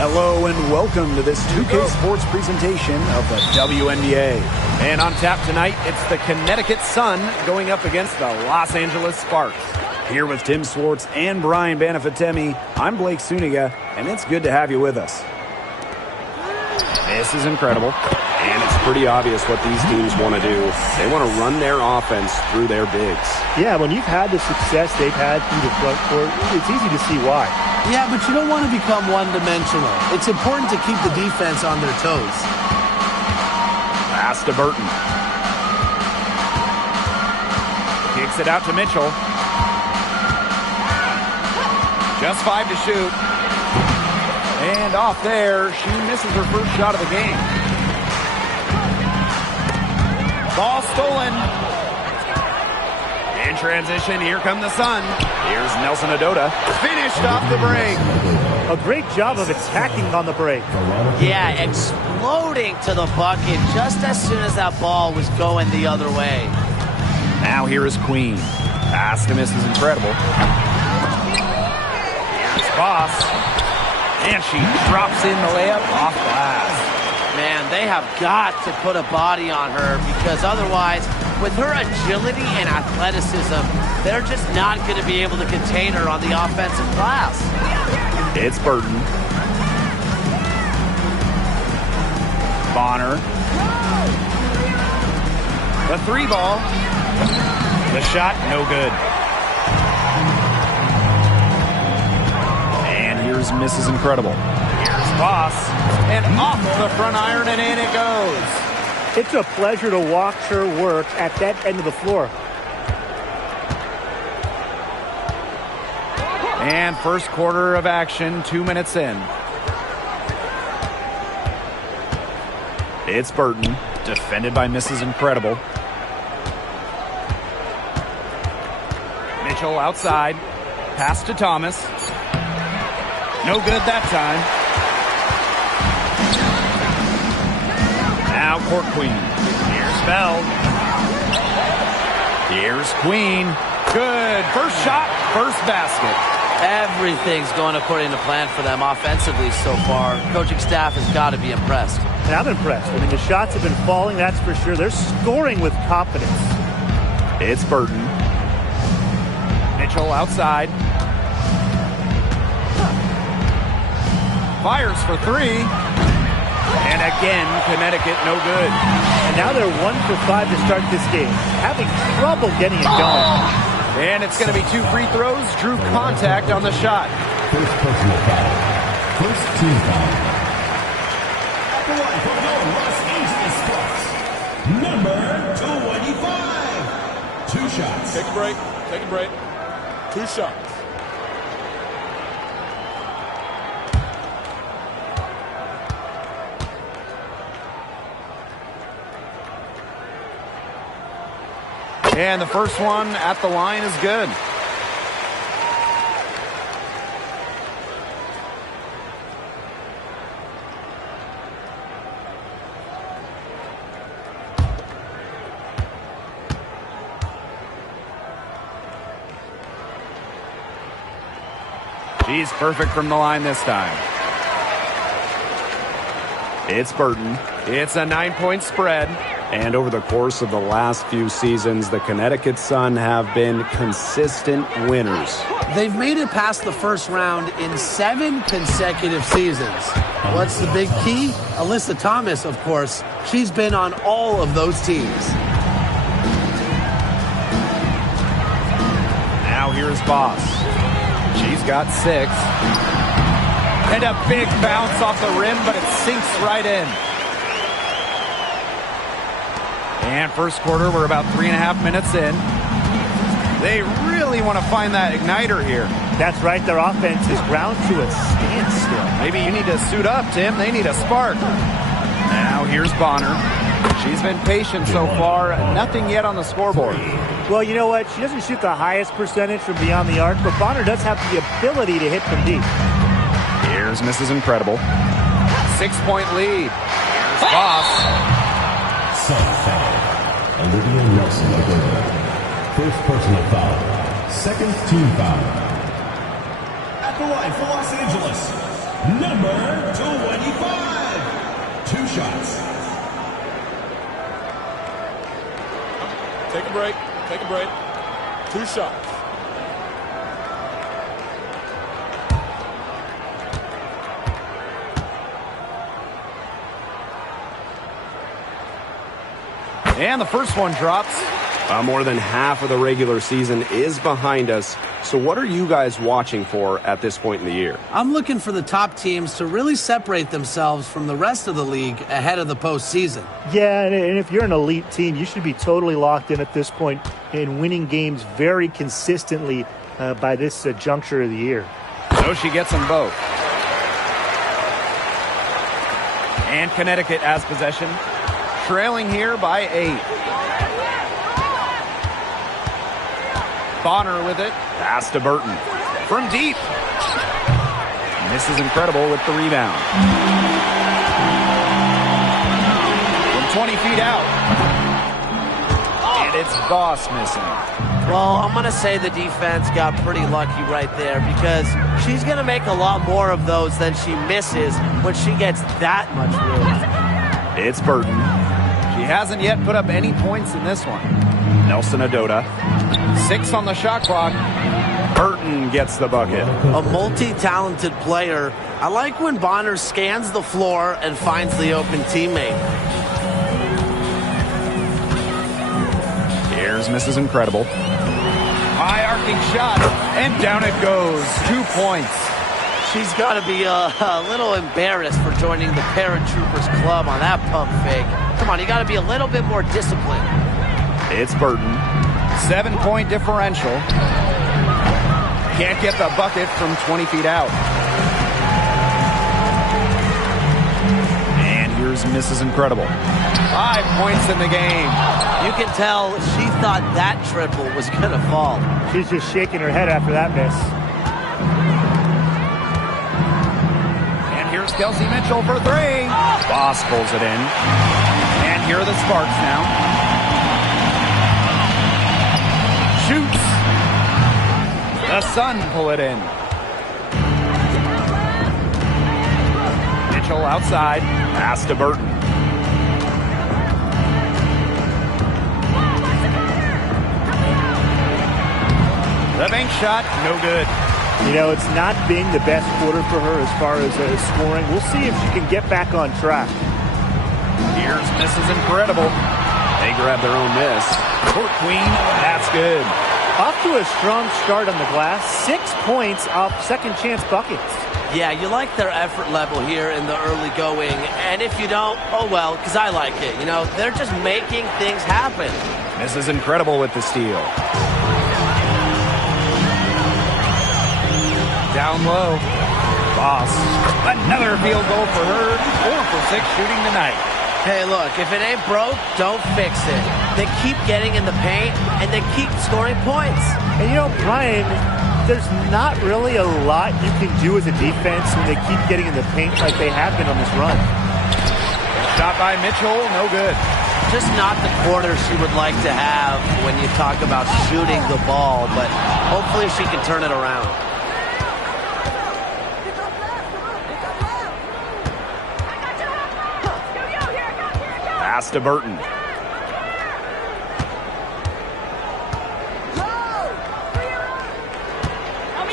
Hello and welcome to this 2K Sports presentation of the WNBA. And on tap tonight, it's the Connecticut Sun going up against the Los Angeles Sparks. Here with Tim Swartz and Brian Banafitemi, I'm Blake Suniga, and it's good to have you with us. This is incredible, and it's pretty obvious what these teams want to do. They want to run their offense through their bigs. Yeah, when you've had the success they've had through the front court, it's easy to see why. Yeah, but you don't want to become one-dimensional. It's important to keep the defense on their toes. Pass to Burton. Kicks it out to Mitchell. Just 5 to shoot. And off there, she misses her first shot of the game. Ball stolen. In transition, here come the Sun. Here's Nelson Adota. Finished off the break. A great job of attacking on the break. Yeah, exploding to the bucket just as soon as that ball was going the other way. Now here is Queen. Pass to miss is incredible. Here's Boss. And she drops in the layup off glass. Man, they have got to put a body on her because otherwise, with her agility and athleticism, they're just not going to be able to contain her on the offensive glass. It's Burton. Bonner. The 3 ball. The shot, no good. And here's Mrs. Incredible. Here's Boss. And off the front iron, and in it goes. It's a pleasure to watch her work at that end of the floor. And first quarter of action, 2 minutes in. It's Burton, defended by Mrs. Incredible. Mitchell outside. Pass to Thomas. No good that time. Now court Queen. Here's Bell. Here's Queen. Good. First shot, first basket. Everything's going according to plan for them offensively so far. Coaching staff has got to be impressed. And I'm impressed. I mean, the shots have been falling, that's for sure. They're scoring with confidence. It's Burton. Mitchell outside. Fires for 3. And again, Connecticut no good. And now they're 1 for 5 to start this game. Having trouble getting it going. And it's going to be 2 free throws. Drew contact on the shot. First personal foul. First team foul. At the line for the Los Angeles Sparks, number 25. 2 shots. Take a break. Take a break. 2 shots. And the first one at the line is good. She's perfect from the line this time. It's Burton. It's a 9-point spread. And over the course of the last few seasons, the Connecticut Sun have been consistent winners. They've made it past the first round in 7 consecutive seasons. What's the big key? Alyssa Thomas, of course. She's been on all of those teams. Now here's Boss. She's got 6. And a big bounce off the rim, but it sinks right in. And first quarter, we're about 3.5 minutes in. They really want to find that igniter here. That's right. Their offense is ground to a standstill. Maybe you need to suit up, Tim. They need a spark. Now here's Bonner. She's been patient so far. Nothing yet on the scoreboard. Well, you know what? She doesn't shoot the highest percentage from beyond the arc, but Bonner does have the ability to hit from deep. Here's Mrs. Incredible. 6-point lead. Here's Boss. Olivia Nelson Adota. First personal foul. Second team foul. At the line for Los Angeles, Number 25. 2 shots. Take a break. Take a break. 2 shots. And the first one drops. More than half of the regular season is behind us. So what are you guys watching for at this point in the year? I'm looking for the top teams to really separate themselves from the rest of the league ahead of the postseason. Yeah, and if you're an elite team, you should be totally locked in at this point and winning games very consistently by this juncture of the year. So she gets them both. And Connecticut has possession, trailing here by 8. Bonner with it. Pass to Burton. From deep. Misses Incredible with the rebound. From 20 feet out. And it's Boss missing. Well, I'm going to say the defense got pretty lucky right there because she's going to make a lot more of those than she misses when she gets that much room. It's Burton. She hasn't yet put up any points in this one. Nelson Adota. 6 on the shot clock. Burton gets the bucket. A multi-talented player. I like when Bonner scans the floor and finds the open teammate. Here's Mrs. Incredible. High arcing shot, and down it goes. 2 points. She's got to be a little embarrassed for joining the Paratroopers Club on that pump fake. Come on, you got to be a little bit more disciplined. It's Burton. 7-point differential. Can't get the bucket from 20 feet out. And here's Mrs. Incredible. 5 points in the game. You can tell she thought that triple was going to fall. She's just shaking her head after that miss. And here's Kelsey Mitchell for 3. Boss pulls it in. And here are the Sparks now. Shoots. The Sun pull it in. Mitchell outside. Pass to Burton. The bank shot, no good. You know, it's not been the best quarter for her as far as scoring. We'll see if she can get back on track. Here's Mrs. Incredible. They grab their own miss. Court Queen, that's good. Off to a strong start on the glass. 6 points off second chance buckets. Yeah, you like their effort level here in the early going. And if you don't, oh well, because I like it. You know, they're just making things happen. Mrs. Incredible with the steal. Down low. Boss. Another field goal for her. 4 for 6 shooting tonight. Hey, look, if it ain't broke, don't fix it. They keep getting in the paint, and they keep scoring points. And you know, Brian, there's not really a lot you can do as a defense when they keep getting in the paint like they have been on this run. Shot by Mitchell, no good. Just not the quarter she would like to have when you talk about shooting the ball, but hopefully she can turn it around. Pass to Burton.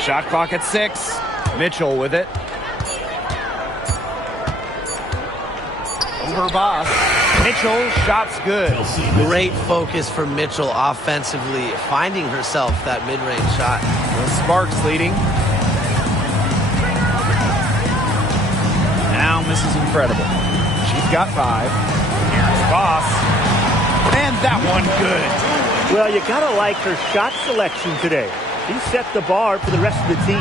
Shot clock at 6. Mitchell with it. Over Boss. Mitchell, shot's good. Great focus for Mitchell offensively, finding herself that mid-range shot. The Sparks leading. Now Mrs. Incredible. She's got 5. Here's Boss. And that one good. Well, you gotta like her shot selection today. He set the bar for the rest of the team.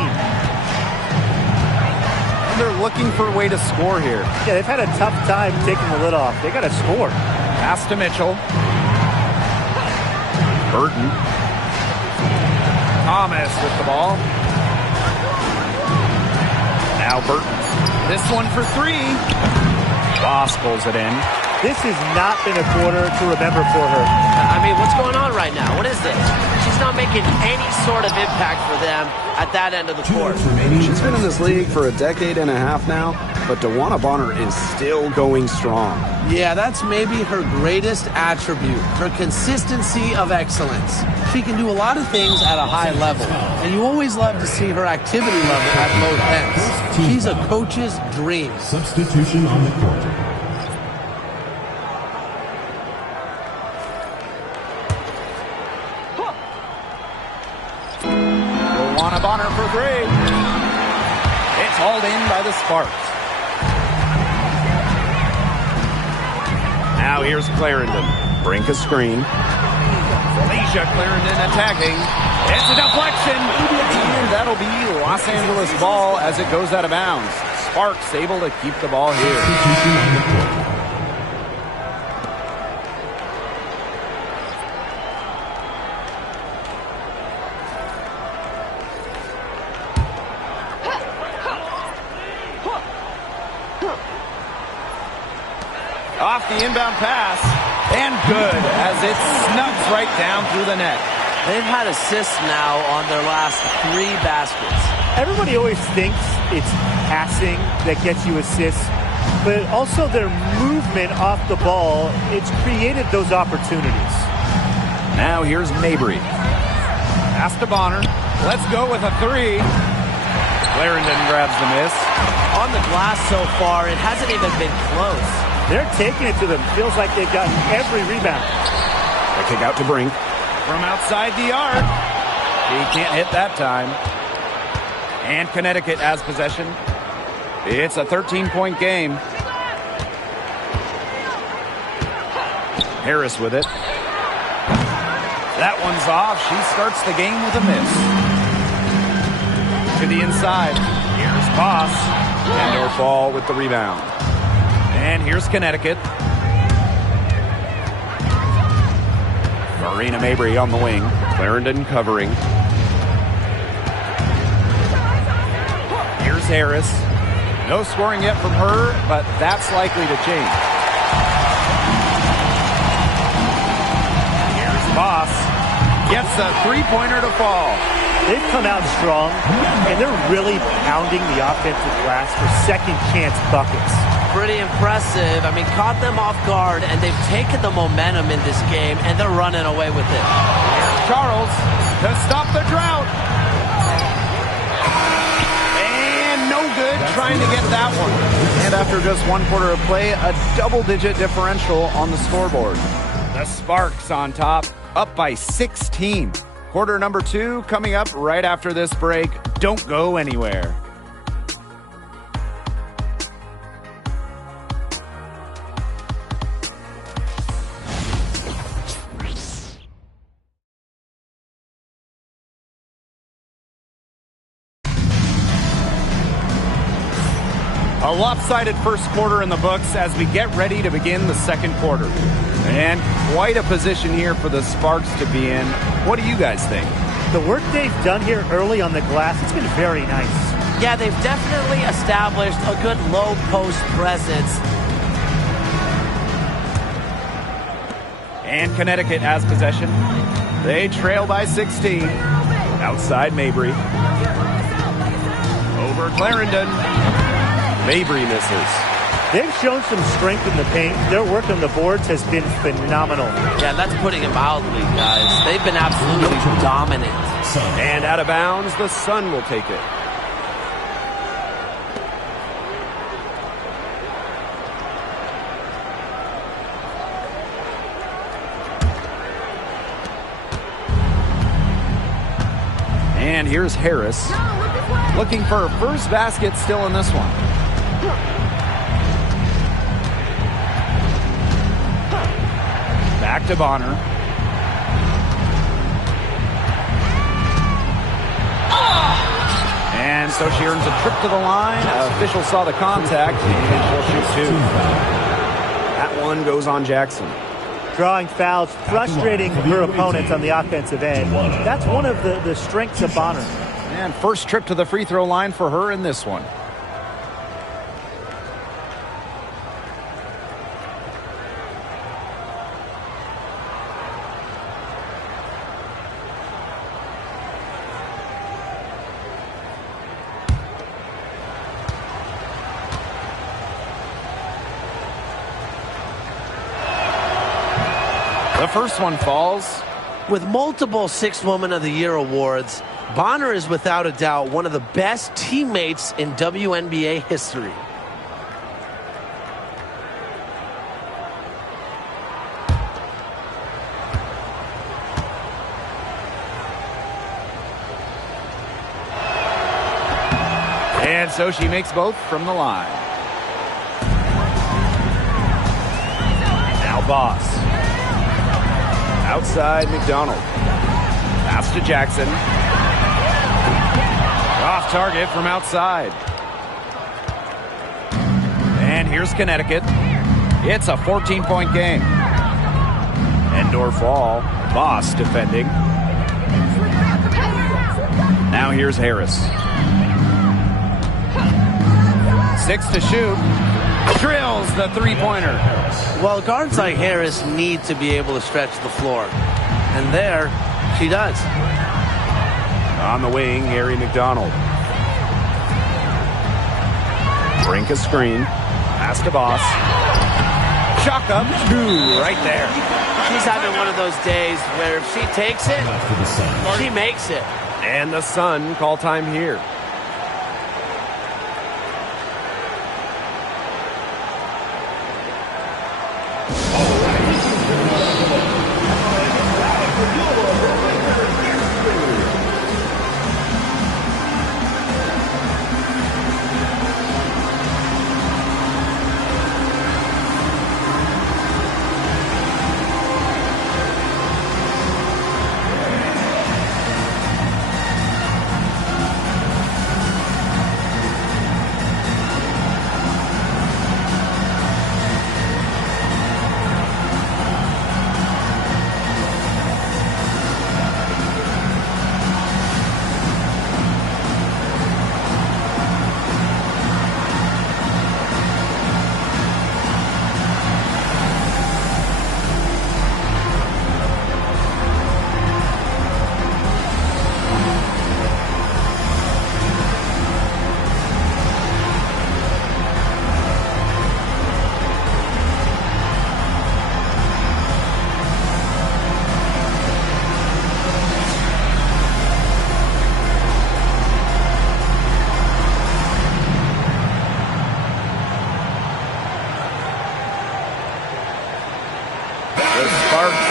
And they're looking for a way to score here. Yeah, they've had a tough time taking the lid off. They gotta score. Pass to Mitchell. Burton. Thomas with the ball. Now Burton. This one for 3. Boss pulls it in. This has not been a quarter to remember for her. I mean, what's going on right now? What is this? She's She's not making any sort of impact for them at that end of the court. She's been in this league for a decade and a half now, but DeWanna Bonner is still going strong. Yeah, that's maybe her greatest attribute, her consistency of excellence. She can do a lot of things at a high level, and you always love to see her activity level at both ends. She's a coach's dream. Substitution on the court. DeWanna Bonner for three. It's hauled in by the Sparks. Now here's Clarendon. Brink a screen. Felicia Clarendon attacking. It's a deflection. And that'll be Los Angeles ball as it goes out of bounds. Sparks able to keep the ball here. Substitution on the court. Off the inbound pass. And good as it snugs right down through the net. They've had assists now on their last 3 baskets. Everybody always thinks it's passing that gets you assists, but also their movement off the ball, it's created those opportunities. Now here's Mabry. Pass to Bonner. Let's go with a three. Clarendon grabs the miss. On the glass so far, it hasn't even been close. They're taking it to them. Feels like they've gotten every rebound. A kick out to Brink. From outside the arc. He can't hit that time. And Connecticut has possession. It's a 13-point game. Harris with it. That one's off. She starts the game with a miss. To the inside. Here's Boss. And Norfall with the rebound. And here's Connecticut. Marina Mabry on the wing. Clarendon covering. Here's Harris. No scoring yet from her, but that's likely to change. Here's Boss. Gets a three-pointer to fall. They've come out strong, and they're really pounding the offensive glass for second-chance buckets. Pretty impressive. I mean, caught them off guard, and they've taken the momentum in this game, and they're running away with it. Here's Charles to stop the drought. And no good trying to get that one. And after just 1 quarter of play, a double-digit differential on the scoreboard. The Sparks on top, up by 16. Quarter number 2 coming up right after this break. Don't go anywhere. A lopsided first quarter in the books as we get ready to begin the second quarter. And quite a position here for the Sparks to be in. What do you guys think? The work they've done here early on the glass, it's been very nice. Yeah, they've definitely established a good low post presence. And Connecticut has possession. They trail by 16. Outside Mabry. Over Clarendon. Mabry misses. They've shown some strength in the paint. Their work on the boards has been phenomenal. Yeah, that's putting it mildly, guys. They've been absolutely dominant. And out of bounds, the Sun will take it. And here's Harris. Looking for her first basket still in this one. Back to Bonner. And so she earns a trip to the line. Official saw the contact, and she'll shoot 2. That one goes on Jackson. Drawing fouls, frustrating her opponents on the offensive end. That's one of the strengths of Bonner. And first trip to the free throw line for her in this one. The first one falls. With multiple Sixth Woman of the Year awards, Bonner is without a doubt one of the best teammates in WNBA history. And so she makes both from the line. Now Boss. Outside McDonald. Pass to Jackson. Off target from outside. And here's Connecticut. It's a 14-point game. Endor fall. Boss defending. Now here's Harris. 6 to shoot. Drills the three-pointer. Well, guards like Harris need to be able to stretch the floor. And there, she does. On the wing, Harry McDonald. Brink a screen. Pass to Boss. Chalk up 2 right there. She's having one of those days where if she takes it, she makes it. And the Sun call time here.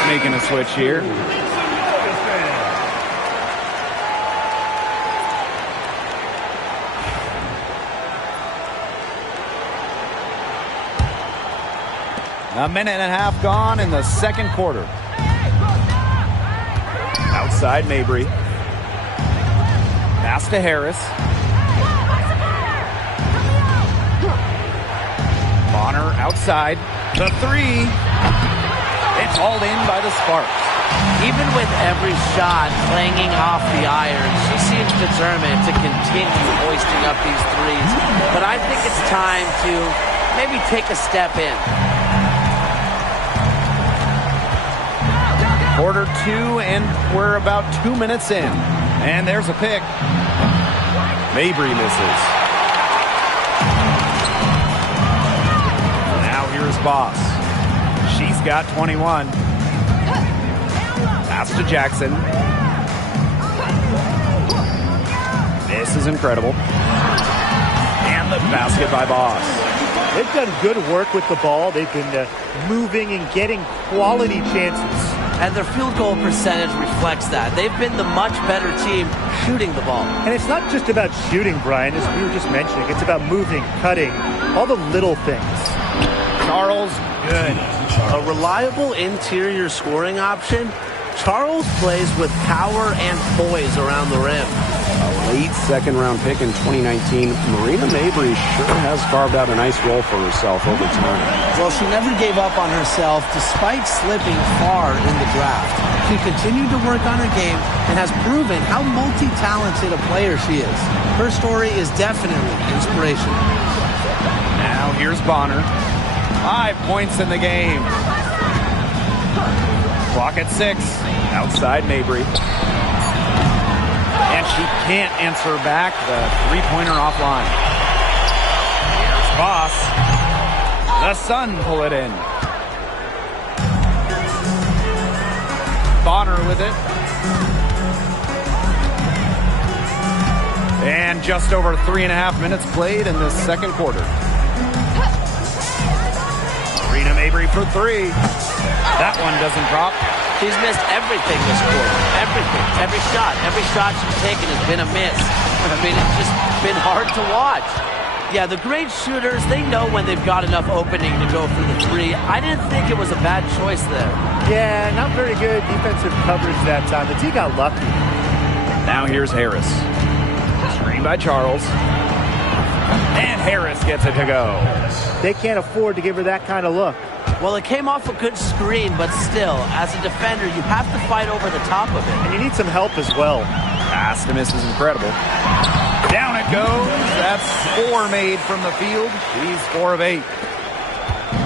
Making a switch here. A minute and a half gone in the second quarter. Outside Mabry. Pass to Harris. Bonner outside. The three. It's hauled in by the Sparks. Even with every shot clanging off the iron, she seems determined to continue hoisting up these threes. But I think it's time to maybe take a step in. Quarter 2, and we're about 2 minutes in. And there's a pick. Mabry misses. Now here's Boss. She's got 21. Pass to Jackson. This is incredible. And the basket by Boss. They've done good work with the ball. They've been moving and getting quality chances. And their field goal percentage reflects that. They've been the much better team shooting the ball. And it's not just about shooting, Brian, as we were just mentioning. It's about moving, cutting, all the little things. Charles, good. A reliable interior scoring option. Charles plays with power and poise around the rim. A late second-round pick in 2019, Marina Mabry sure has carved out a nice role for herself over time. Well, she never gave up on herself despite slipping far in the draft. She continued to work on her game and has proven how multi-talented a player she is. Her story is definitely inspirational. Now here's Bonner. 5 points in the game. Clock at 6. Outside Mabry. And she can't answer back the three-pointer offline. Here's Boss. The Sun pull it in. Bonner with it. And just over 3.5 minutes played in the second quarter. Serena Mabry for three. That one doesn't drop. She's missed everything this quarter. Everything. Every shot she's taken has been a miss. I mean, it's just been hard to watch. Yeah, the great shooters, they know when they've got enough opening to go for the three. I didn't think it was a bad choice there. Yeah, not very good defensive coverage that time. The T got lucky. Now here's Harris. Screen by Charles. And Harris gets it to go. They can't afford to give her that kind of look. Well, it came off a good screen, but still, as a defender, you have to fight over the top of it. And you need some help as well. Pass to miss is incredible. Down it goes. That's 4 made from the field. He's 4 of 8.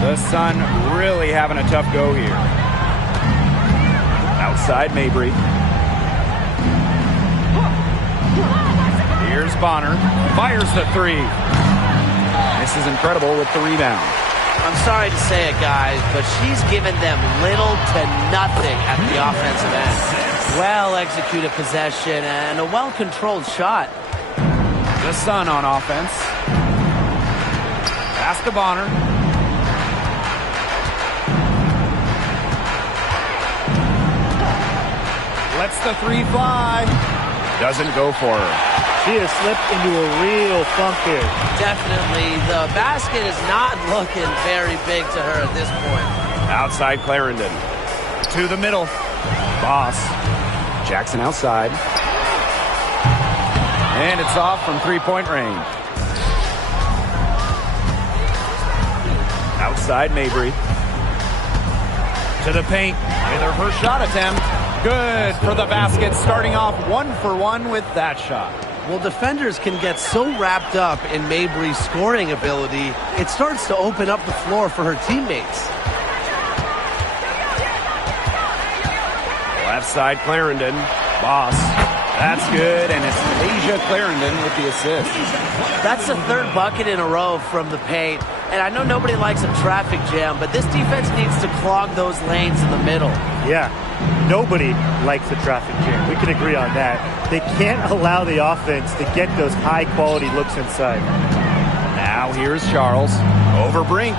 The Sun really having a tough go here. Outside Mabry. Here's Bonner. Fires the three. This is incredible with the rebound. I'm sorry to say it, guys, but she's given them little to nothing at the offensive end. Well-executed possession and a well-controlled shot. The Sun on offense. Pass to Bonner. Lets the three fly. Doesn't go for her. She has slipped into a real funk here. Definitely. The basket is not looking very big to her at this point. Outside Clarendon. To the middle. Boss. Jackson outside. And it's off from three-point range. Outside Mabry. To the paint with her first shot attempt. Good for the basket, starting off 1 for 1 with that shot. Well, defenders can get so wrapped up in Mabry's scoring ability, it starts to open up the floor for her teammates. Left side Clarendon. Boss. That's good, and it's Asia Clarendon with the assist. That's the third bucket in a row from the paint. And I know nobody likes a traffic jam, but this defense needs to clog those lanes in the middle. Yeah, nobody likes a traffic jam. We can agree on that. They can't allow the offense to get those high-quality looks inside. Now here's Charles. Over Brink.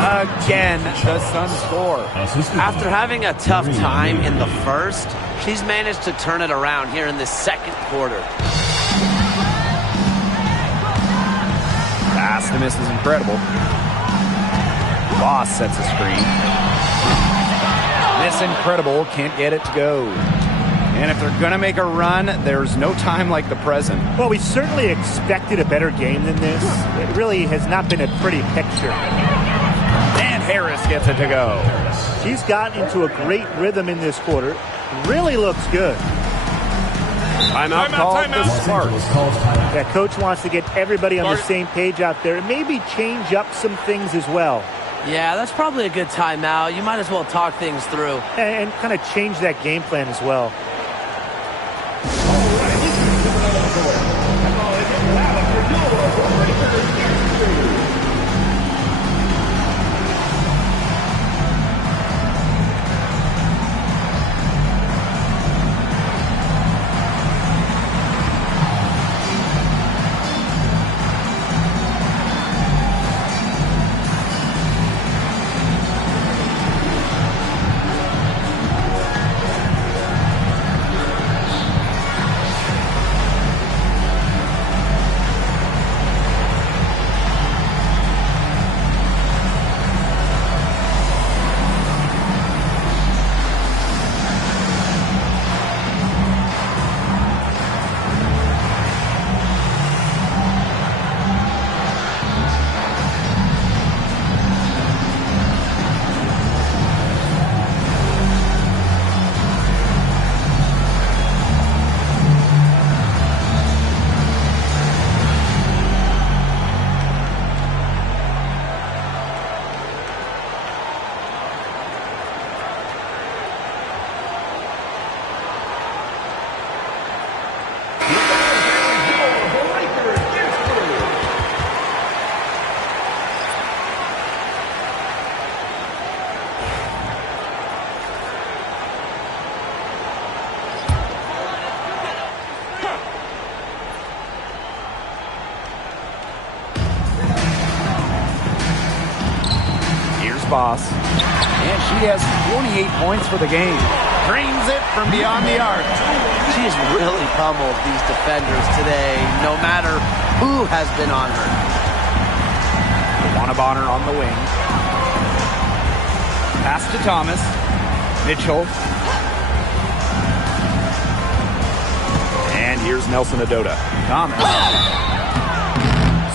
Again, the Sun score. After having a tough time in the first, she's managed to turn it around here in the second quarter. Pass to miss is incredible. Boss sets a screen. This incredible can't get it to go. And if they're going to make a run, there's no time like the present. Well, we certainly expected a better game than this. It really has not been a pretty picture. And Harris gets it to go. She's gotten into a great rhythm in this quarter. Really looks good. Timeout called the Sparks. Yeah, coach wants to get everybody on the same page out there and maybe change up some things as well. Yeah, that's probably a good timeout. You might as well talk things through. And kind of change that game plan as well. boss. And she has 28 points for the game. Drains it from beyond the arc. She's really pummeled these defenders today, no matter who has been on her. Bonner on the wing. Pass to Thomas. Mitchell. And here's Nelson Adota. Thomas.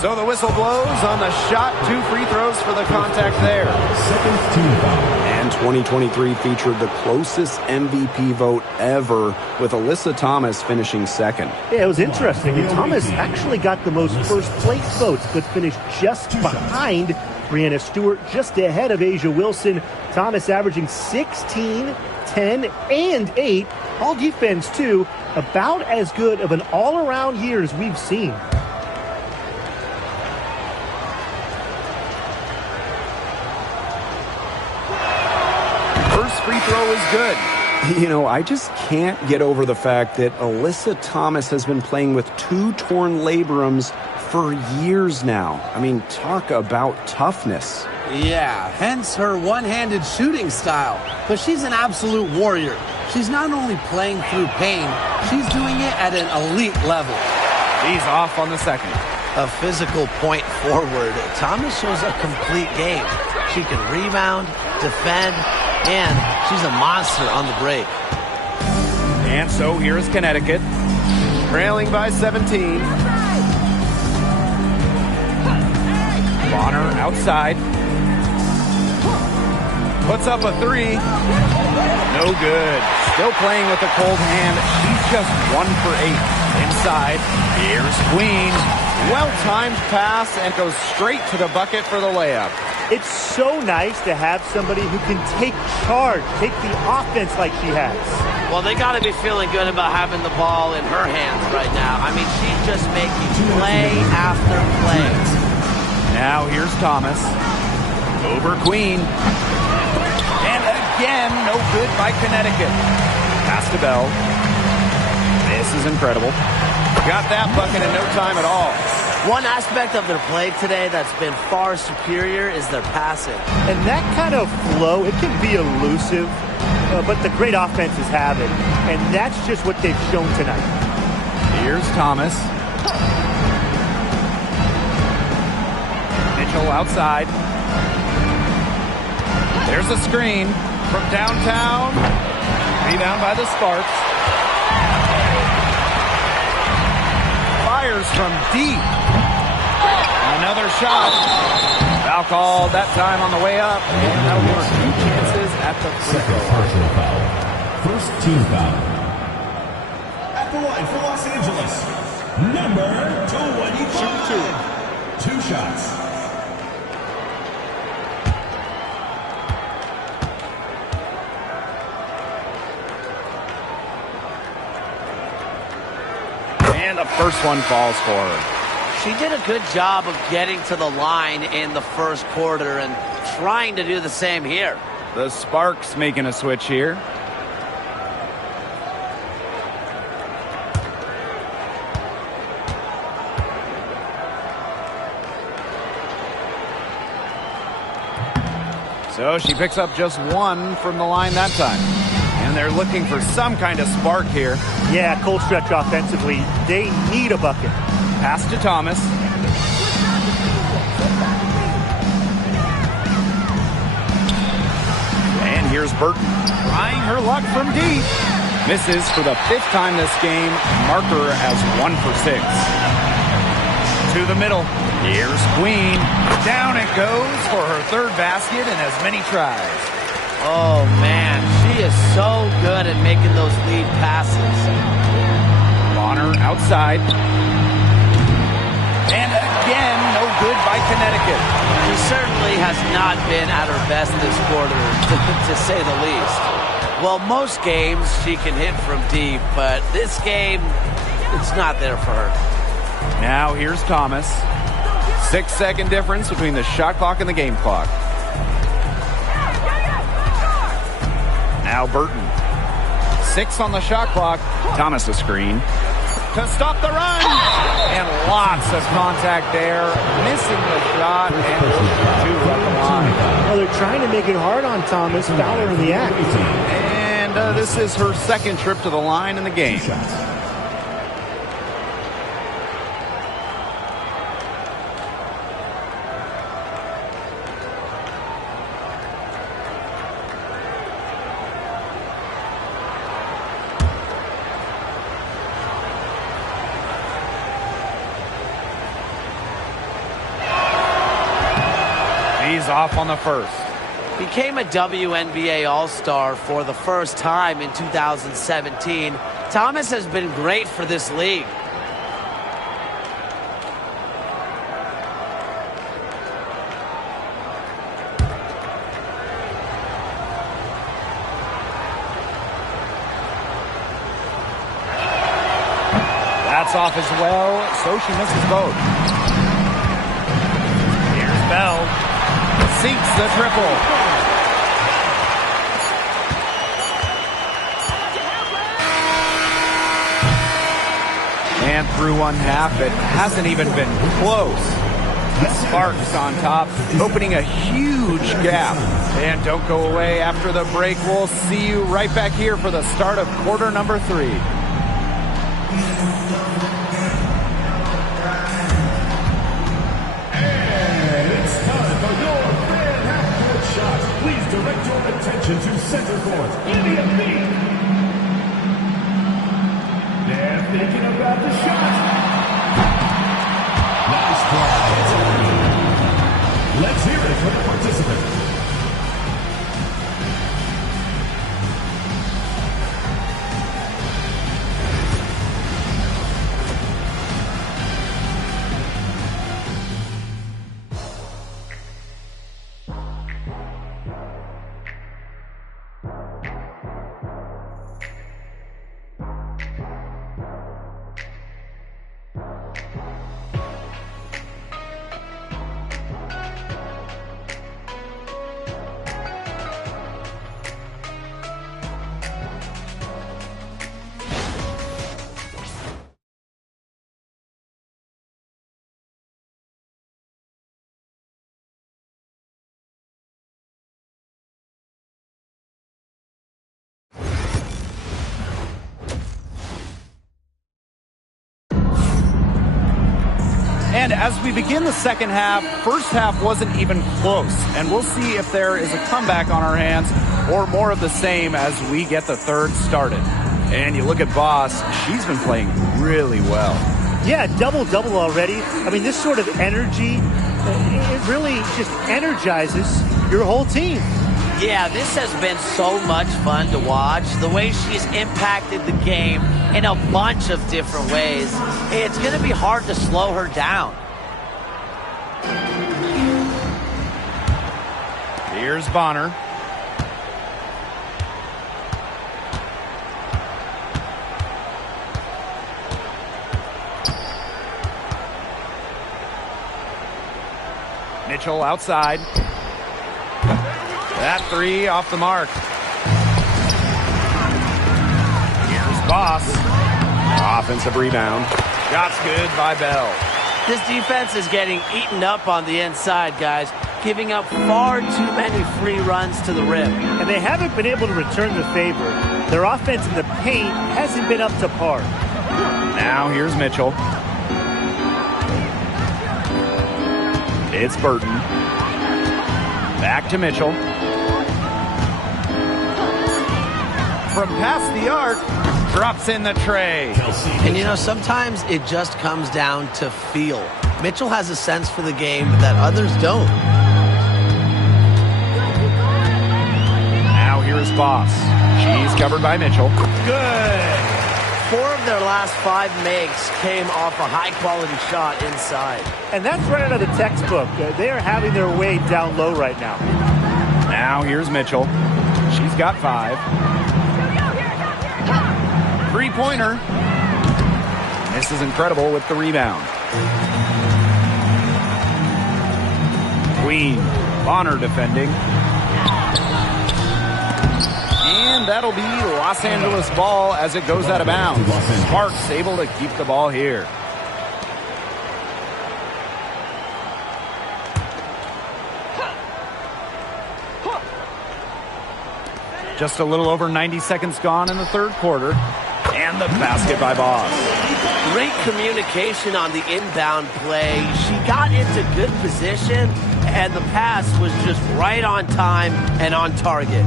So the whistle blows on the shot. 2 free throws for the contact there. Second team foul. And 2023 featured the closest MVP vote ever, with Alyssa Thomas finishing second. Yeah, it was interesting. And Thomas actually got the most first-place votes, but finished just behind Brianna Stewart, just ahead of Asia Wilson. Thomas averaging 16, 10, and 8. All defense, too. About as good of an all-around year as we've seen. First free throw is good. You know, I just can't get over the fact that Alyssa Thomas has been playing with 2 torn labrums for years now. I mean, talk about toughness. Yeah, hence her one-handed shooting style. But she's an absolute warrior. She's not only playing through pain, she's doing it at an elite level. He's off on the second. A physical point forward, Thomas shows a complete game. She can rebound, defend, and she's a monster on the break. And so here's Connecticut, trailing by 17. Bonner outside. Puts up a 3. No good. Still playing with a cold hand. She's just 1 for 8. Inside. Here's Queen. Well-timed pass and goes straight to the bucket for the layup. It's so nice to have somebody who can take charge, take the offense like she has. Well, they got to be feeling good about having the ball in her hands right now. I mean, she's just making play after play. Now here's Thomas. Over Queen. And again, no good by Connecticut. Pass to Bell. This is incredible. Got that bucket in no time at all. One aspect of their play today that's been far superior is their passing. And that kind of flow, it can be elusive, but the great offenses have it. And that's just what they've shown tonight. Here's Thomas. Mitchell outside. There's a screen from downtown. Rebound by the Sparks. Fires from deep. Another shot. Foul called that time on the way up. And that'll give her 2 chances at the free Second throw. personal foul. First team foul. At the line for Los Angeles, number 25. 2 shots. And the first one falls for her. She did a good job of getting to the line in the first quarter and trying to do the same here. The Sparks making a switch here. So she picks up just 1 from the line that time. And they're looking for some kind of spark here. Yeah, cold stretch offensively. They need a bucket. Pass to Thomas. And here's Burton trying her luck from deep. Misses for the 5th time this game. Marker as 1 for 6. To the middle. Here's Queen. Down it goes for her 3rd basket in as many tries. Oh, man, she is so good at making those lead passes. Bonner outside. And again, no good by Connecticut. She certainly has not been at her best this quarter, to say the least. Well, most games she can hit from deep, but this game, it's not there for her. Now here's Thomas. 6-second difference between the shot clock and the game clock. Now Burton. 6 on the shot clock. Thomas a screen to stop the run. And lots of contact there. Missing the shot and 2 at the line. Oh, they're trying to make it hard on Thomas. Fowler in the act. And this is her second trip to the line in the game. He's off on the first. Became a WNBA All-Star for the first time in 2017. Thomas has been great for this league. That's off as well, so she misses both. Here's Bell. Sinks the triple. And through one half, it hasn't even been close. Sparks on top, opening a huge gap. And don't go away after the break. We'll see you right back here for the start of quarter number 3. Please direct your attention to center court. Immediate beat. They're thinking about the shot. Nice try. Let's hear it for the participant. And as we begin the second half, first half wasn't even close. And we'll see if there is a comeback on our hands or more of the same as we get the third started. And you look at Boss, she's been playing really well. Yeah, double-double already. I mean, this sort of energy, it really just energizes your whole team. Yeah, this has been so much fun to watch. The way she's impacted the game in a bunch of different ways. It's going to be hard to slow her down. Here's Bonner. Mitchell outside. That three off the mark. Here's Boss. Offensive rebound. Shot's good by Bell. This defense is getting eaten up on the inside, guys, giving up far too many free runs to the rim. And they haven't been able to return the favor. Their offense in the paint hasn't been up to par. Now here's Mitchell. It's Burton. Back to Mitchell. From past the arc, drops in the tray. And you know, sometimes it just comes down to feel. Mitchell has a sense for the game that others don't. Now here's Boss. She's covered by Mitchell. Good. 4 of their last 5 makes came off a high-quality shot inside. And that's right out of the textbook. They are having their way down low right now. Now here's Mitchell. She's got 5. Three-pointer. This is incredible with the rebound. Queen. Bonner defending. And that'll be Los Angeles ball as it goes out of bounds. Sparks able to keep the ball here. Just a little over 90 seconds gone in the third quarter. And the basket by Boss. Great communication on the inbound play. She got into good position, and the pass was just right on time and on target.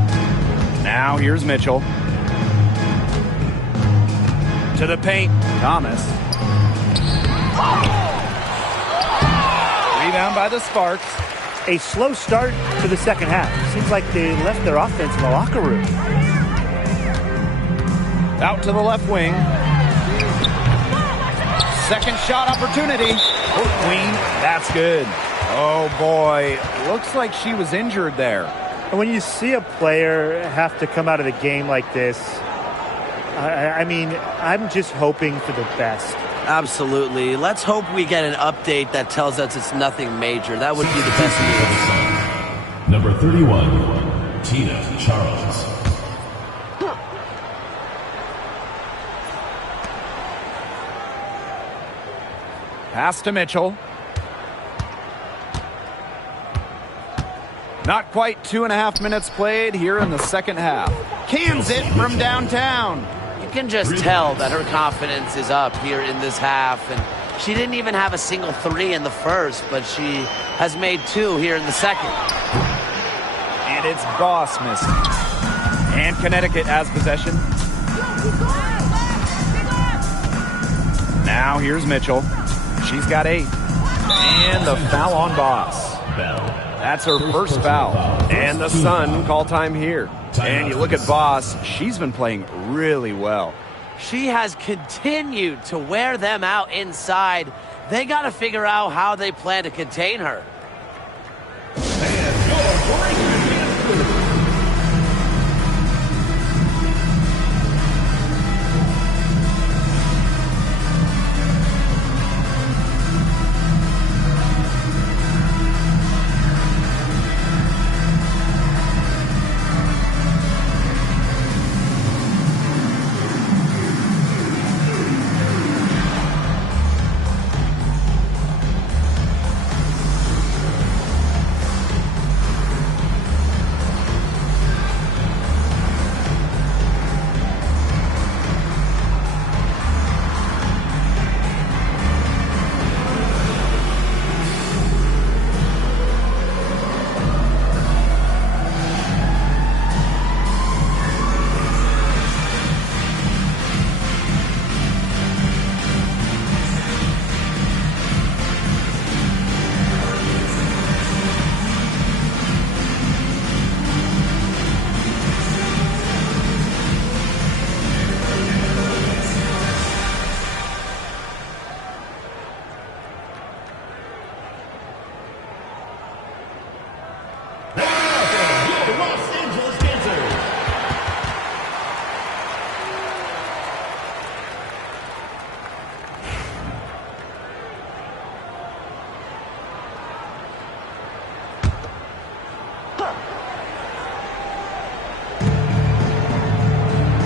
Now here's Mitchell. To the paint. Thomas. Rebound by the Sparks. A slow start to the second half. Seems like they left their offense in the locker room. Out to the left wing. Second shot opportunity. Oh, Queen, that's good. Oh, boy. Looks like she was injured there. And when you see a player have to come out of the game like this, I mean, I'm just hoping for the best. Absolutely. Let's hope we get an update that tells us it's nothing major. That would be the best news. Number 31, Tina Charles. Pass to Mitchell. Not quite 2.5 minutes played here in the second half. Cans it from downtown. You can just tell that her confidence is up here in this half. And she didn't even have a single three in the first, but she has made two here in the second. And it's Boss missing. And Connecticut has possession. Now here's Mitchell. She's got 8. And the foul on Boss. That's her first foul. And the Sun call time here. And you look at Boss, she's been playing really well. She has continued to wear them out inside. They got to figure out how they plan to contain her.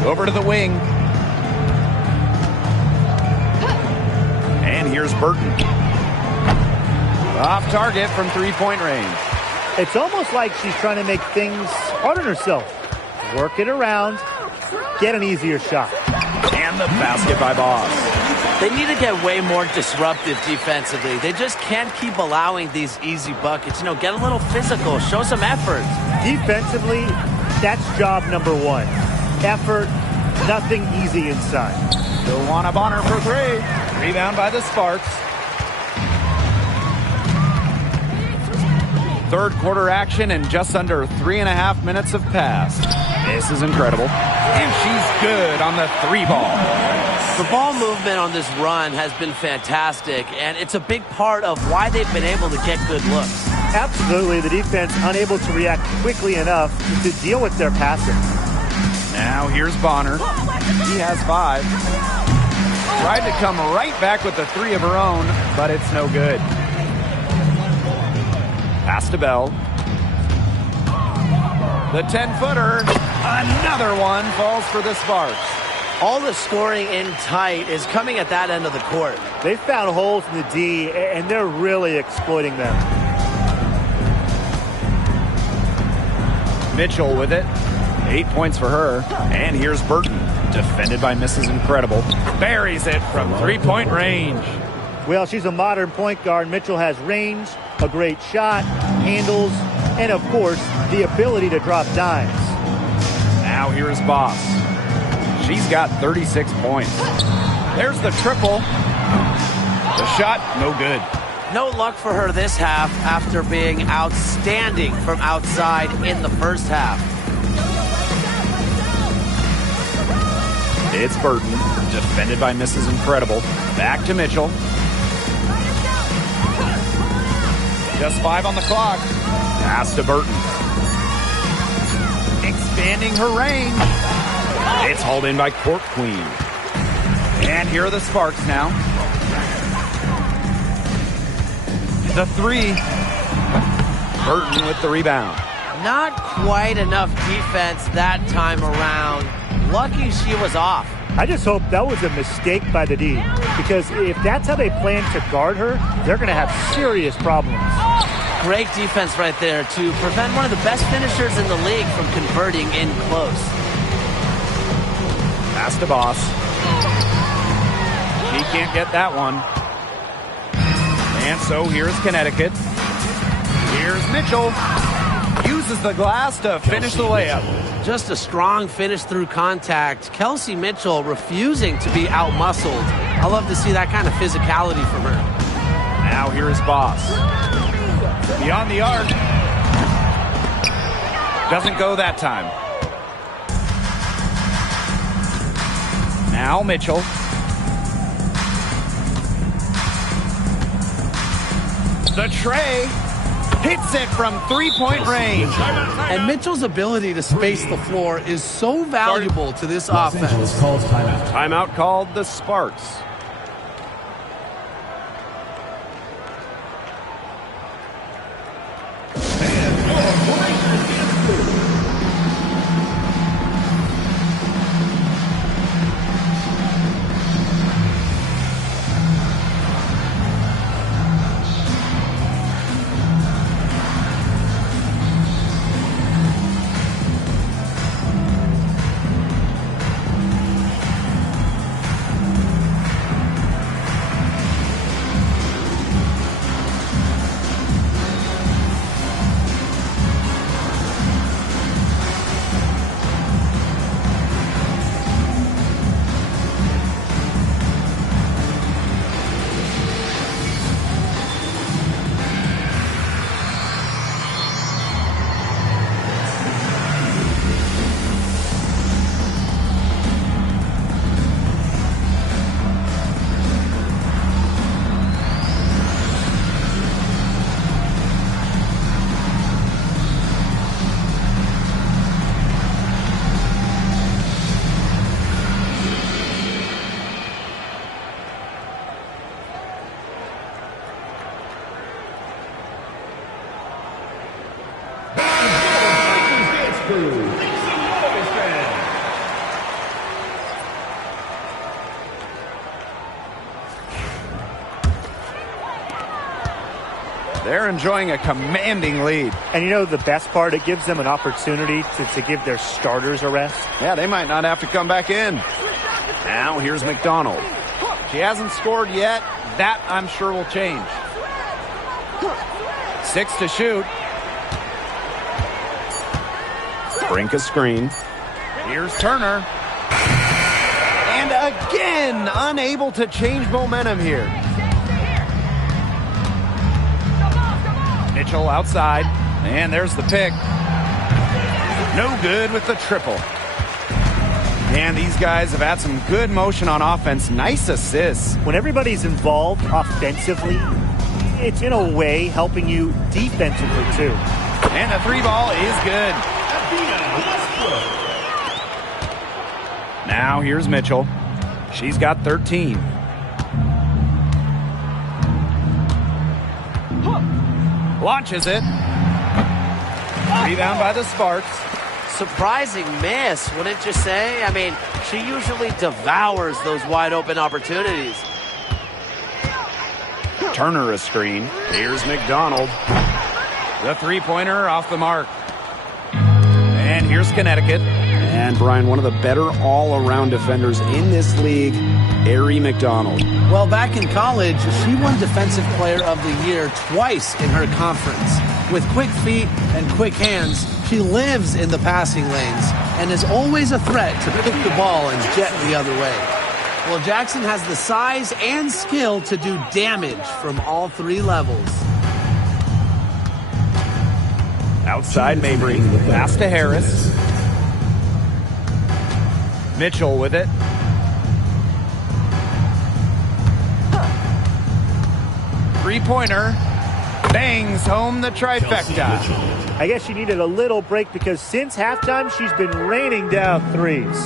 Over to the wing. And here's Burton. Off target from three-point range. It's almost like she's trying to make things hard on herself. Work it around, get an easier shot. And the basket by Boss. They need to get way more disruptive defensively. They just can't keep allowing these easy buckets. You know, get a little physical, show some effort. Defensively, that's job number one. Effort, nothing easy inside. Joanna Bonner for 3. Rebound by the Sparks. Third quarter action and just under 3.5 minutes have passed. This is incredible. And she's good on the 3 ball. The ball movement on this run has been fantastic, and it's a big part of why they've been able to get good looks. Absolutely, the defense unable to react quickly enough to deal with their passing. Now here's Bonner. He has 5. Tried to come right back with the 3 of her own, but it's no good. Pass to Bell. The 10-footer. Another one falls for the Sparks. All the scoring in tight is coming at that end of the court. They found holes in the D, and they're really exploiting them. Mitchell with it. 8 points for her. And here's Burton, defended by Mrs. Incredible. Buries it from three-point range. Well, she's a modern point guard. Mitchell has range, a great shot, handles, and of course, the ability to drop dimes. Now here's Boss. She's got 36 points. There's the triple. The shot, no good. No luck for her this half after being outstanding from outside in the first half. It's Burton, defended by Mrs. Incredible. Back to Mitchell. Just 5 on the clock. Pass to Burton. Expanding her range. It's hauled in by Court Queen. And here are the Sparks now. The three. Burton with the rebound. Not quite enough defense that time around. Lucky she was off. I just hope that was a mistake by the D, because if that's how they plan to guard her, they're going to have serious problems. Great defense right there to prevent one of the best finishers in the league from converting in close. Pass to Boss. She can't get that one. And so here's Connecticut. Here's Mitchell. Uses the glass to finish the layup. Just a strong finish through contact. Kelsey Mitchell refusing to be out-muscled. I love to see that kind of physicality from her. Now here is Boss. Beyond the arc. Doesn't go that time. Now Mitchell. The tray. Hits it from three-point range. And Mitchell's ability to space the floor is so valuable to this offense. Calls timeout. Timeout called the Sparks. They're enjoying a commanding lead. And you know the best part? It gives them an opportunity to give their starters a rest. Yeah, they might not have to come back in. Now here's McDonald. She hasn't scored yet. That, I'm sure, will change. 6 to shoot. Brink a screen. Here's Turner. And again, unable to change momentum here. Mitchell outside. And there's the pick. No good with the triple. And these guys have had some good motion on offense. Nice assists. When everybody's involved offensively, it's in a way helping you defensively too. And the three ball is good. Now here's Mitchell. She's got 13. Launches it. Rebound by the Sparks. Surprising miss, wouldn't you say? I mean, she usually devours those wide open opportunities. Turner a screen. Here's McDonald. The three-pointer off the mark. And here's Connecticut. And Brian, one of the better all-around defenders in this league, Arie McDonald. Well, back in college, she won Defensive Player of the Year twice in her conference. With quick feet and quick hands, she lives in the passing lanes and is always a threat to pick the ball and jet the other way. Well, Jackson has the size and skill to do damage from all three levels. Outside Mabry, pass to Harris. Mitchell with it. Three-pointer. Bangs home the trifecta. I guess she needed a little break because since halftime, she's been raining down threes.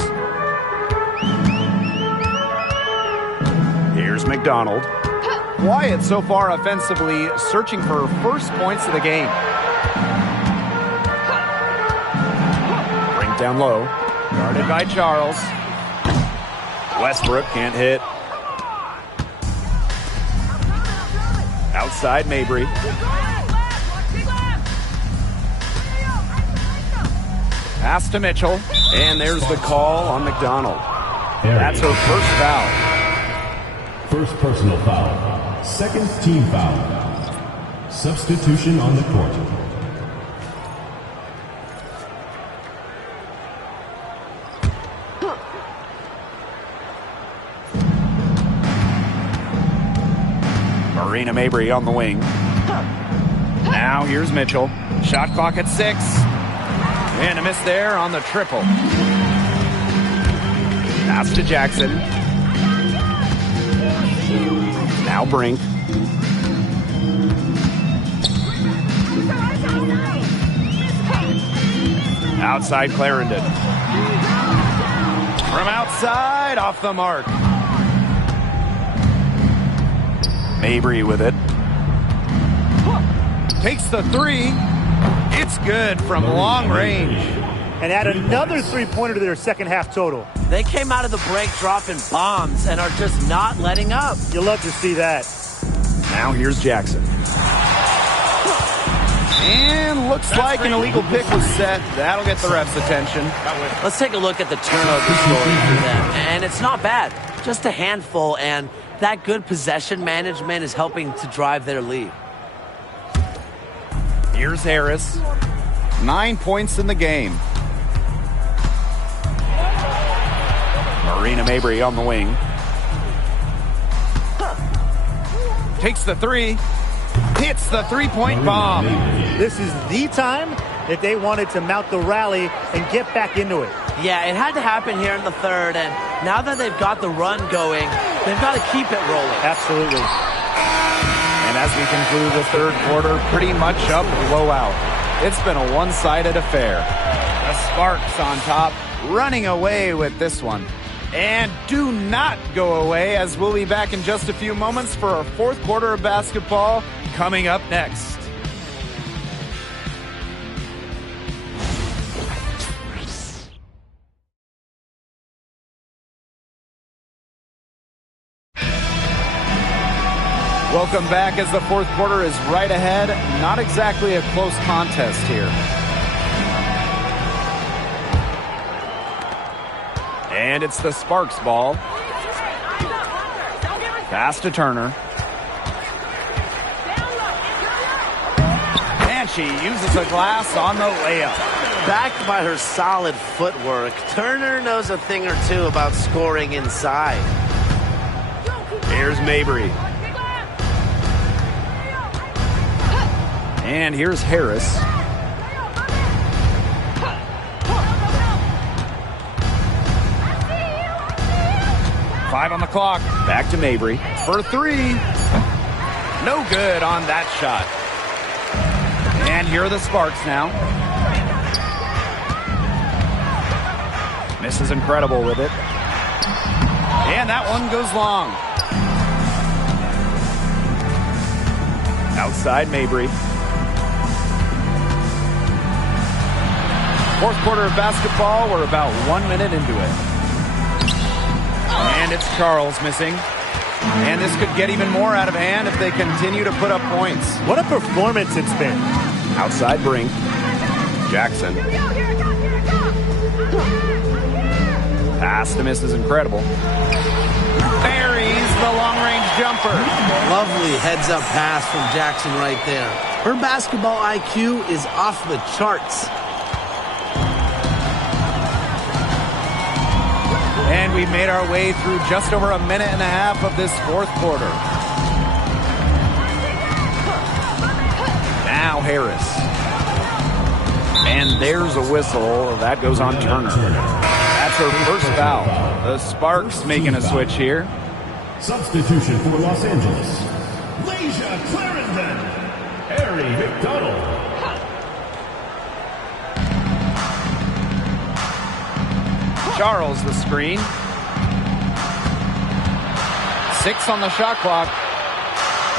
Here's McDonald. Quiet so far offensively, searching for her first points of the game. Brink down low. Guarded by Charles. Westbrook can't hit. Outside Mabry. Pass to Mitchell. And there's the call on McDonald. That's her first foul. First personal foul. Second team foul. Substitution on the court. Marina Mabry on the wing. Now here's Mitchell. Shot clock at 6. And a miss there on the triple. Pass to Jackson. Now Brink. Outside Clarendon. From outside, off the mark. Mabry with it. Takes the three. It's good from long range. And add another three-pointer to their second half total. They came out of the break dropping bombs and are just not letting up. You love to see that. Now here's Jackson. And looks like an illegal pick was set. That'll get the ref's attention. Let's take a look at the turnover story for them. And it's not bad. Just a handful, and that good possession management is helping to drive their lead. Here's Harris. 9 points in the game. Marina Mabry on the wing. Takes the three. Hits the three-point bomb. This is the time that they wanted to mount the rally and get back into it. Yeah, it had to happen here in the third, and now that they've got the run going, they've got to keep it rolling. Absolutely. And as we conclude the third quarter, pretty much a blowout. It's been a one-sided affair. The Sparks on top, running away with this one. And do not go away, as we'll be back in just a few moments for our fourth quarter of basketball coming up next. Welcome back as the fourth quarter is right ahead. Not exactly a close contest here. And it's the Sparks ball. Pass to Turner. And she uses a glass on the layup. Backed by her solid footwork, Turner knows a thing or two about scoring inside. Here's Mabry. And here's Harris. Five on the clock. Back to Mabry for three. No good on that shot. And here are the Sparks now. Misses Incredible with it. And that one goes long. Outside Mabry. Fourth quarter of basketball, we're about 1 minute into it. And it's Charles missing. And this could get even more out of hand if they continue to put up points. What a performance it's been. Outside Brink. Jackson. Pass to Mrs. Incredible. Buries the long-range jumper. Lovely heads-up pass from Jackson right there. Her basketball IQ is off the charts. And we've made our way through just over a minute and a half of this fourth quarter. Now Harris. And there's a whistle. That goes on Turner. That's her first foul. The Sparks making a switch here. Substitution for Los Angeles. Lasia Clarendon. Harry McDonald. Charles the screen. 6 on the shot clock.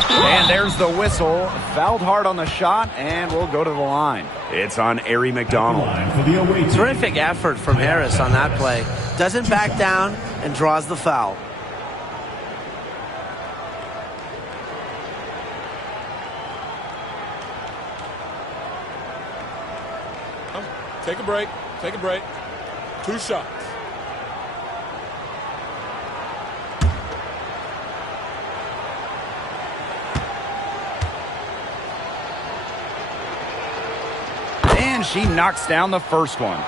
And there's the whistle. Fouled hard on the shot and will go to the line. It's on Harry McDonald. Terrific effort from Harris on that play. Doesn't back down and draws the foul. Take a break. Take a break. 2 shots. And she knocks down the first one.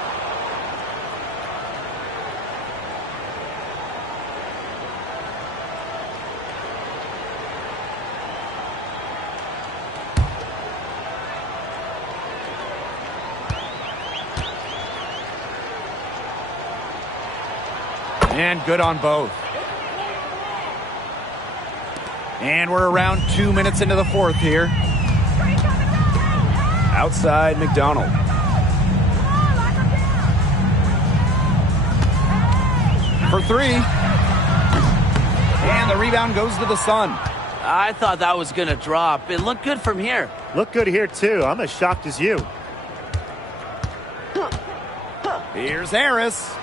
And good on both. And we're around 2 minutes into the fourth here. Outside McDonald. For 3. And the rebound goes to the Sun. I thought that was going to drop. It looked good from here. Look good here, too. I'm as shocked as you. Here's Harris.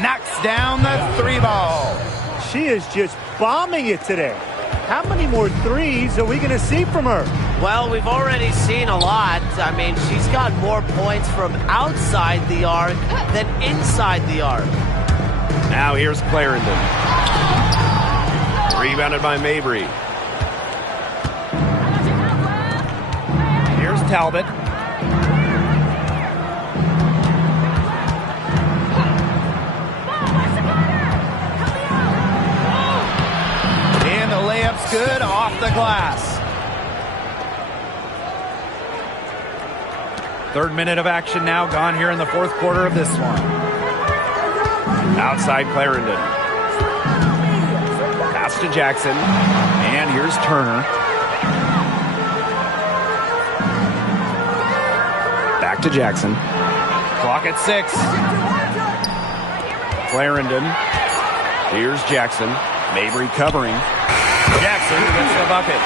Knocks down the 3 ball. She is just bombing it today. How many more threes are we going to see from her? Well, we've already seen a lot. I mean, she's got more points from outside the arc than inside the arc. Now here's Clarendon. Rebounded by Mabry. Here's Talbot. And the layup's good off the glass. 3rd minute of action now gone here in the fourth quarter of this one. Outside Clarendon. Pass to Jackson. And here's Turner. Back to Jackson. Clock at 6. Clarendon. Here's Jackson. Mabry covering. Jackson gets the bucket.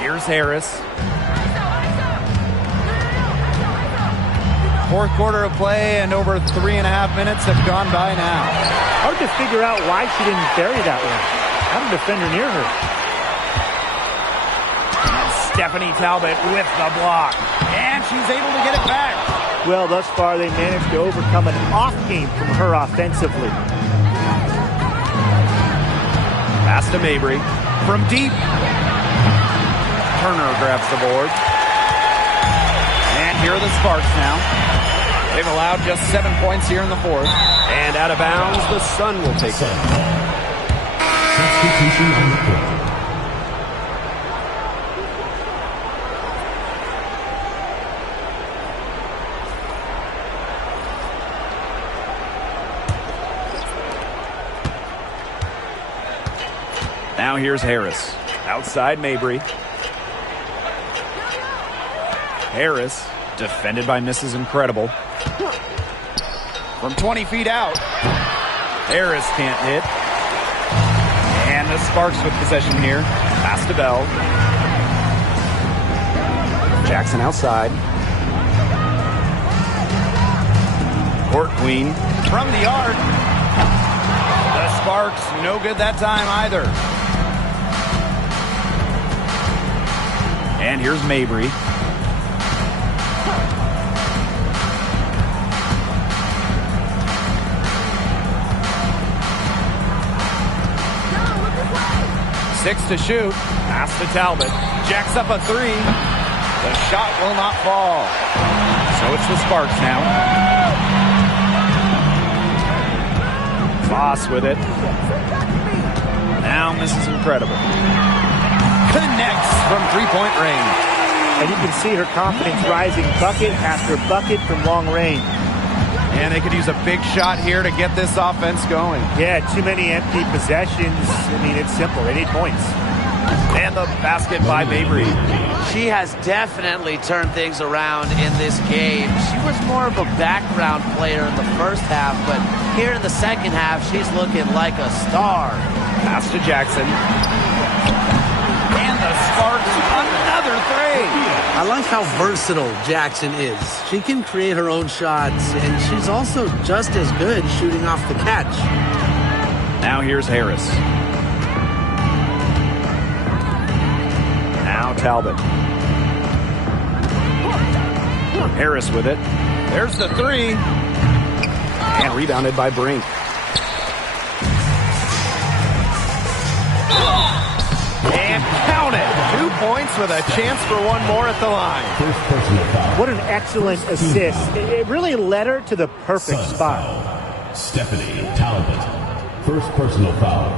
Here's Harris. Fourth quarter of play and over 3.5 minutes have gone by now. Hard to figure out why she didn't bury that one. Had a defender near her. And Stephanie Talbot with the block. And she's able to get it back. Well, thus far they managed to overcome an off game from her offensively. Pass to Mabry. From deep. Turner grabs the board. And here are the Sparks now. They've allowed just 7 points here in the fourth. And out of bounds, the Sun will take it. Substitution on the court. Now here's Harris. Outside Mabry. Harris, defended by Mrs. Incredible. From 20 feet out. Harris can't hit. And the Sparks with possession here. Pass to Bell. Jackson outside. Court Queen from the arc. The Sparks no good that time either. And here's Mabry. Six to shoot. Pass to Talbot. Jacks up a three. The shot will not fall. So it's the Sparks now. Voss with it. Now misses incredible. Connects from three-point range. And you can see her confidence rising bucket after bucket from long range. And they could use a big shot here to get this offense going. Yeah, too many empty possessions. I mean, it's simple. They need points. And the basket by Mabry. She has definitely turned things around in this game. She was more of a background player in the first half, but here in the second half, she's looking like a star. Pass to Jackson. And the Sparks, another three. I like how versatile Jackson is. She can create her own shots, and she's also just as good shooting off the catch. Now here's Harris. Now Talbot. Harris with it. There's the three. And rebounded by Brink. And count it. 2 points with a chance for one more at the line. What an excellent assist. It really led her to the perfect Sun spot. foul. Stephanie Talbot. First personal foul.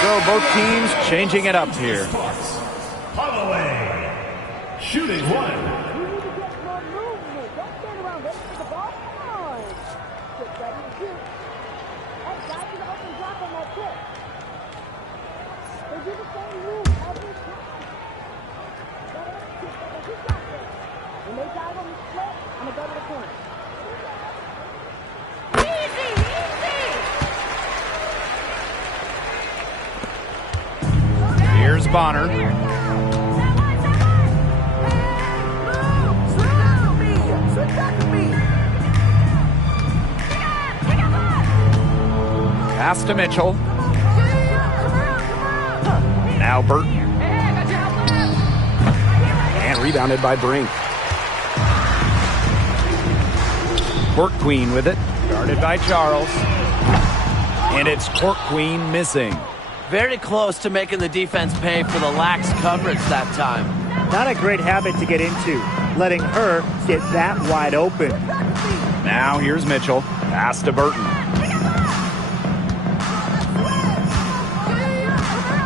So both teams changing it up here. Holloway. Shooting one. Here's Bonner. Pass to Mitchell. Now Burton. And rebounded by Brink. Court Queen with it. Guarded by Charles. And it's Court Queen missing. Very close to making the defense pay for the lax coverage that time. Not a great habit to get into, letting her get that wide open. Now here's Mitchell. Pass to Burton.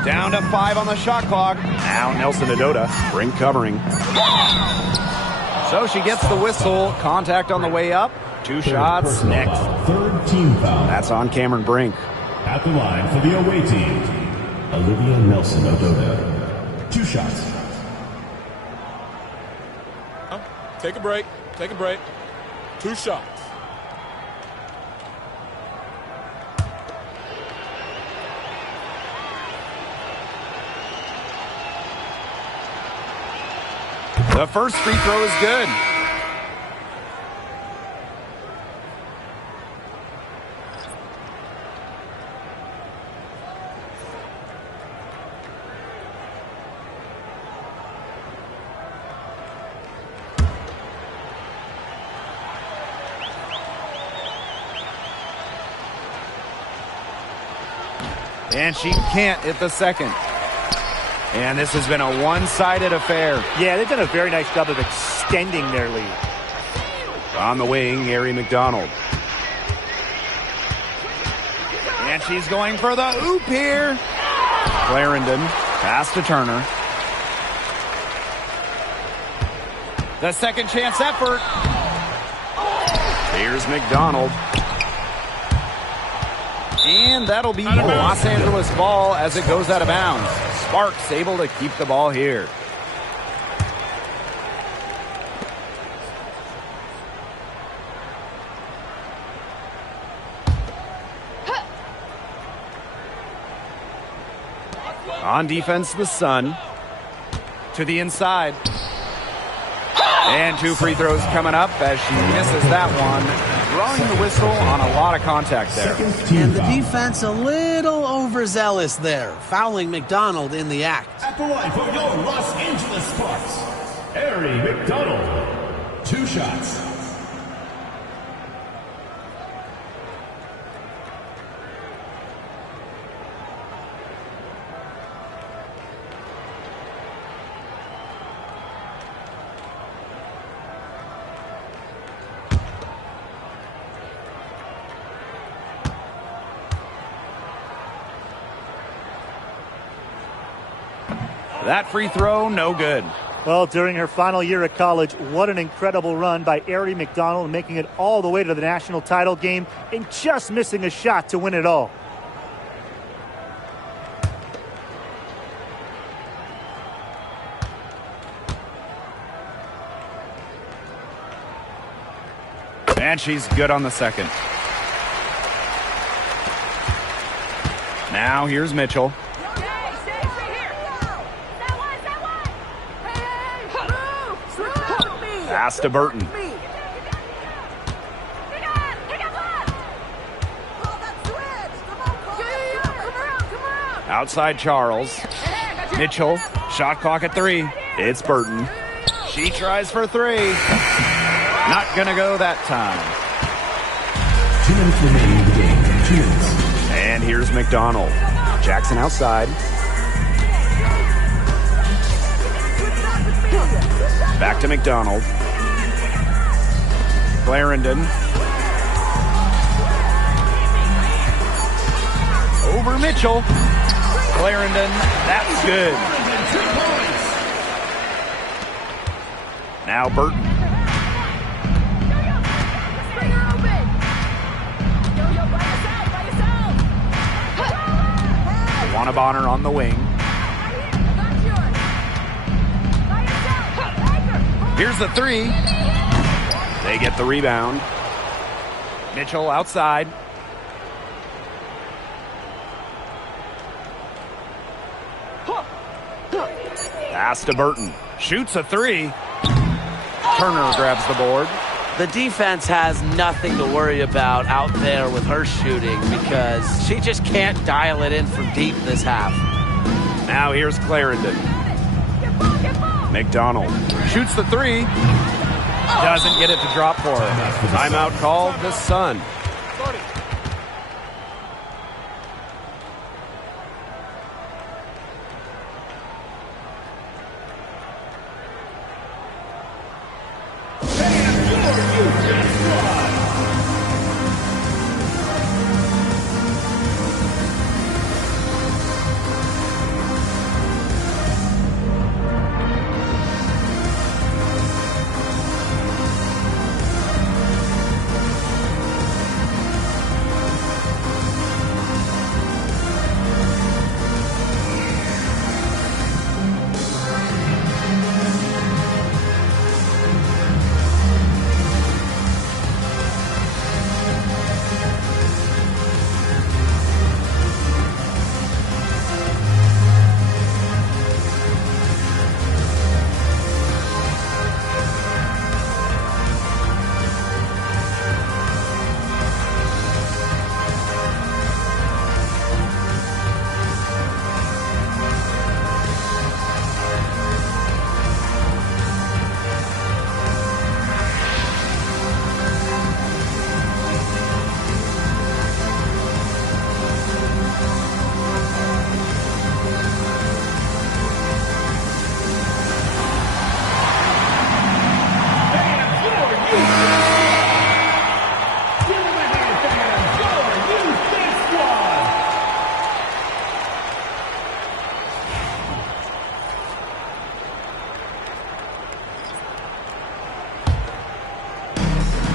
Down to 5 on the shot clock. Now Nelson Adota. Brink covering. So she gets the whistle. Contact on the way up. 2 shots next. Foul. Third team foul. That's on Cameron Brink. At the line for the away team, Olivia Nelson Ododa. 2 shots. Take a break. Take a break. 2 shots. The first free throw is good. And she can't hit the second. And this has been a one-sided affair. Yeah, they've done a very nice job of extending their lead. On the wing, Gary McDonald. And she's going for the oop here. Clarendon, pass to Turner. The second chance effort. Here's McDonald. And that'll be a Los Angeles ball as it goes out of bounds. Sparks able to keep the ball here. On defense, the Sun. To the inside. And 2 free throws coming up as she misses that one. Drawing the whistle on a lot of contact there. And the defense a little overzealous there, fouling McDonald in the act. At the line for your Los Angeles Sparks, Harry McDonald. shots. That free throw, no good. Well, during her final year at college, what an incredible run by Aerie McDonald, making it all the way to the national title game and just missing a shot to win it all. And she's good on the second. Now here's Mitchell. Pass to Burton. Outside Charles. Mitchell. Shot clock at 3. It's Burton. She tries for 3. Not gonna go that time. 2 minutes remaining in the game. 2 minutes. And here's McDonald. Jackson outside. Back to McDonald. Clarendon. Over Mitchell. Clarendon, that's good. Now Burton. Bonner on the wing. Here's the 3. They get the rebound. Mitchell outside. Pass to Burton. Shoots a 3. Turner grabs the board. The defense has nothing to worry about out there with her shooting because she just can't dial it in from deep this half. Now here's Clarendon. McDonald shoots the 3. Doesn't get it to drop for her. Timeout called the Sun.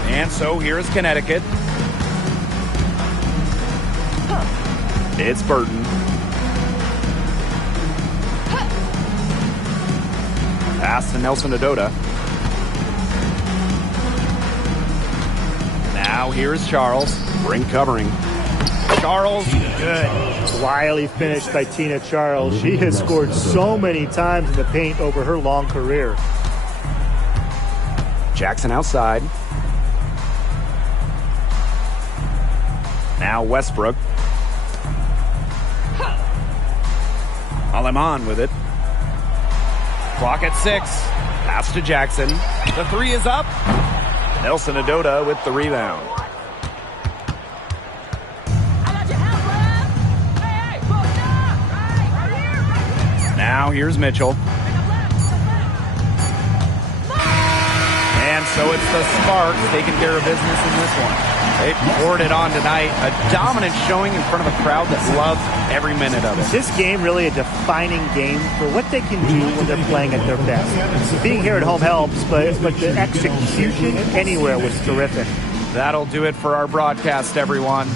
And so here's Connecticut. It's Burton. Pass to Nelson Adota. Now here's Charles. Ring covering. Charles, good. Wily finish by Tina Charles. She has scored so many times in the paint over her long career. Jackson outside. Now Westbrook. Aleman with it. Clock at 6. Pass to Jackson. The 3 is up. Nelson Adota with the rebound. Now here's Mitchell. And so it's the Sparks taking care of business in this one. They poured it on tonight. A dominant showing in front of a crowd that loved every minute of it. This game really a defining game for what they can do when they're playing at their best. Being here at home helps, but the execution anywhere was terrific. That'll do it for our broadcast, everyone.